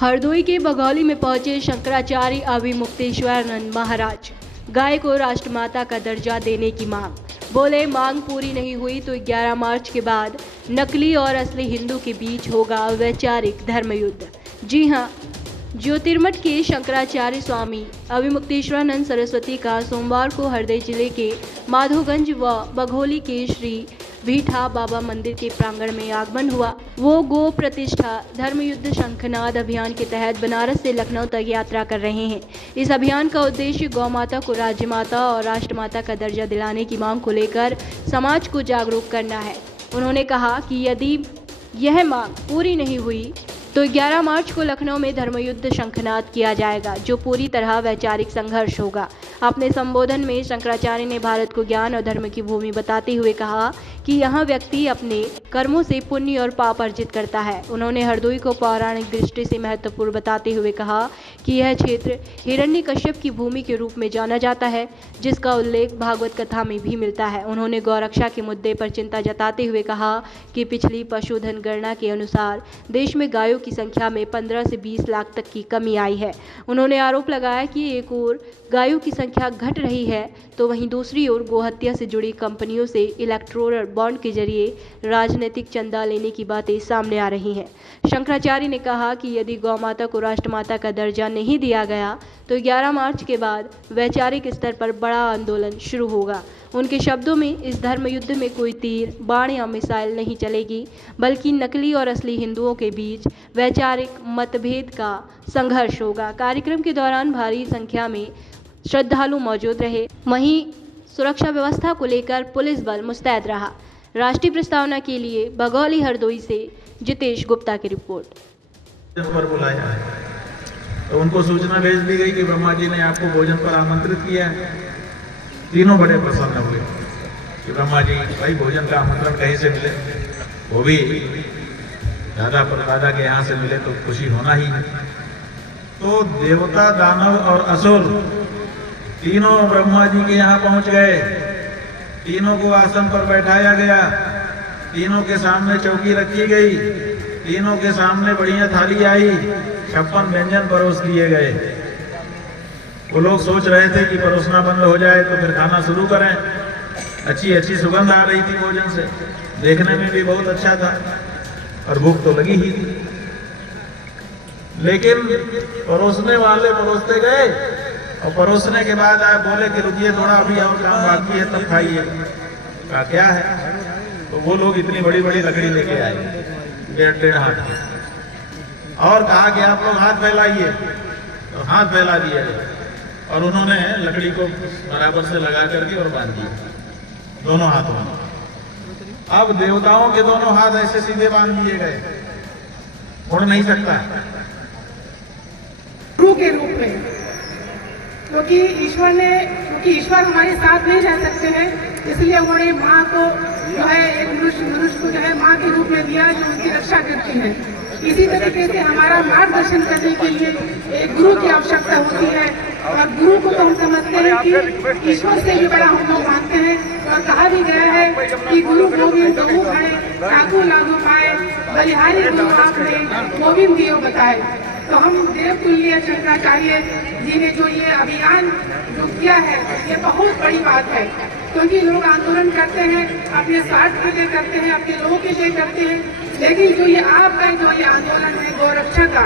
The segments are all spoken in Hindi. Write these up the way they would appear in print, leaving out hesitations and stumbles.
हरदोई के बघौली में पहुंचे शंकराचार्य अभिमुक्तेश्वरानंद महाराज। गाय को राष्ट्रमाता का दर्जा देने की मांग। बोले, मांग पूरी नहीं हुई तो 11 मार्च के बाद नकली और असली हिंदू के बीच होगा वैचारिक धर्मयुद्ध। जी हां, ज्योतिर्मठ के शंकराचार्य स्वामी अभिमुक्तेश्वरानंद सरस्वती का सोमवार को हरदोई जिले के माधोगंज व बघौली के श्री भीठा बाबा मंदिर के प्रांगण में आगमन हुआ। वो गो प्रतिष्ठा धर्मयुद्ध शंखनाद अभियान के तहत बनारस से लखनऊ तक यात्रा कर रहे हैं। इस अभियान का उद्देश्य गौ माता को राज्य माता और राष्ट्रमाता का दर्जा दिलाने की मांग को लेकर समाज को जागरूक करना है। उन्होंने कहा कि यदि यह मांग पूरी नहीं हुई तो 11 मार्च को लखनऊ में धर्मयुद्ध शंखनाद किया जाएगा, जो पूरी तरह वैचारिक संघर्ष होगा। अपने संबोधन में शंकराचार्य ने भारत को ज्ञान और धर्म की भूमि बताते हुए कहा कि यहाँ व्यक्ति अपने कर्मों से पुण्य और पाप अर्जित करता है। उन्होंने हरदोई को पौराणिक दृष्टि से महत्वपूर्ण बताते हुए कहा कि यह क्षेत्र हिरण्यकश्यप की भूमि के रूप में जाना जाता है, जिसका उल्लेख भागवत कथा में भी मिलता है। उन्होंने गौरक्षा के मुद्दे पर चिंता जताते हुए कहा कि पिछली पशुधन गणना के अनुसार देश में गायों की संख्या में 15 से 20 लाख तक की कमी आई है। उन्होंने आरोप लगाया कि एक ओर गायों की संख्या घट रही है तो वहीं दूसरी ओर गोहत्या से जुड़ी कंपनियों से इलेक्टोरल बॉन्ड के जरिए राजनीतिक चंदा लेने की बातें सामने आ रही हैं। शंकराचार्य ने कहा कि यदि गौ माता को राष्ट्रमाता का दर्जा नहीं दिया गया तो 11 मार्च के बाद वैचारिक स्तर पर बड़ा आंदोलन शुरू होगा। उनके शब्दों में, इस धर्म युद्ध में कोई तीर, बाण या मिसाइल नहीं चलेगी, बल्कि नकली और असली हिंदुओं के बीच वैचारिक मतभेद का संघर्ष होगा। कार्यक्रम के दौरान भारी संख्या में श्रद्धालु मौजूद रहे। वहीं सुरक्षा व्यवस्था को लेकर पुलिस बल मुस्तैद रहा। राष्ट्रीय प्रस्तावना के लिए बघौली हरदोई से जितेश गुप्ता की रिपोर्ट। पर बुलाया है तो उनको सूचना भेज दी गई कि ब्रह्मा जी ने आपको भोजन पर आमंत्रित किया है। तीनों बड़े प्रसन्न हुए कि ब्रह्मा जी, भाई भोजन का आमंत्रण कहीं से मिले, वो भी दादा परदादा के यहाँ से मिले तो खुशी होना ही है। तो देवता, दानव और असुर तीनों ब्रह्मा जी के यहाँ पहुंच गए। तीनों को आसन पर बैठाया गया, तीनों के सामने चौकी रखी गई, तीनों के सामने बढ़िया थाली आई, 56 व्यंजन परोस दिए गए। वो लोग सोच रहे थे कि परोसना बंद हो जाए तो फिर खाना शुरू करें। अच्छी अच्छी सुगंध आ रही थी भोजन से, देखने में भी बहुत अच्छा था और भूख तो लगी ही थी। लेकिन परोसने वाले परोसते गए और परोसने के बाद आए, बोले कि रुकिए थोड़ा, अभी और काम बाकी है, तब खाइए। कहा क्या है? तो वो लोग इतनी बड़ी बड़ी लकड़ी लेके आए, 1.5 हाथ की, और कहा कि आप लोग हाथ फैलाइए। तो हाथ फैला दिया और उन्होंने लकड़ी को बराबर से लगा करके और बांध दिया दोनों हाथों में। अब देवताओं के दोनों हाथ ऐसे सीधे बांध दिए गए, उड़ नहीं सकता गुरु के रूप में, क्योंकि ईश्वर हमारे साथ नहीं रह सकते हैं, इसलिए उन्होंने माँ को जो है, एक मनुष्य को जो है माँ के रूप में दिया, जो उसकी रक्षा करती है। इसी तरीके से हमारा मार्गदर्शन करने के लिए एक गुरु की आवश्यकता होती है, और गुरु को तो हम समझते हैं कि ईश्वर से भी बड़ा हम लोग मानते हैं। और कहा भी गया है कि गुरु गोविंद गहु खाए, लागू लागू पाए, बलिहारी गुरु आपने गोविंद दियो बताए। तो हम देवतुल्य शंकराचार्य जी ने जो ये अभियान जो किया है, ये बहुत बड़ी बात है, क्योंकि लोग आंदोलन करते हैं, अपने स्वार्थ के लिए करते हैं, अपने लोगों के लिए करते हैं, लेकिन जो ये आपका जो ये आंदोलन है गौ रक्षा का,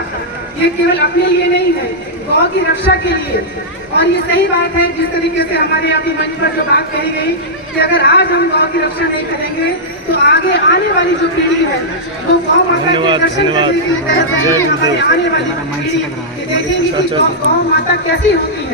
ये केवल अपने लिए नहीं है, गौ की रक्षा के लिए। और ये सही बात है, जिस तरीके से हमारे अभी मंच पर जो बात कही गई कि अगर आज हम गौ की रक्षा नहीं करेंगे तो आगे आने वाली जो पीढ़ी है वो गौ माता के दर्शन करने के लिए हमारी आने वाली पीढ़ी देखेंगी कि गौ माता कैसी होती है।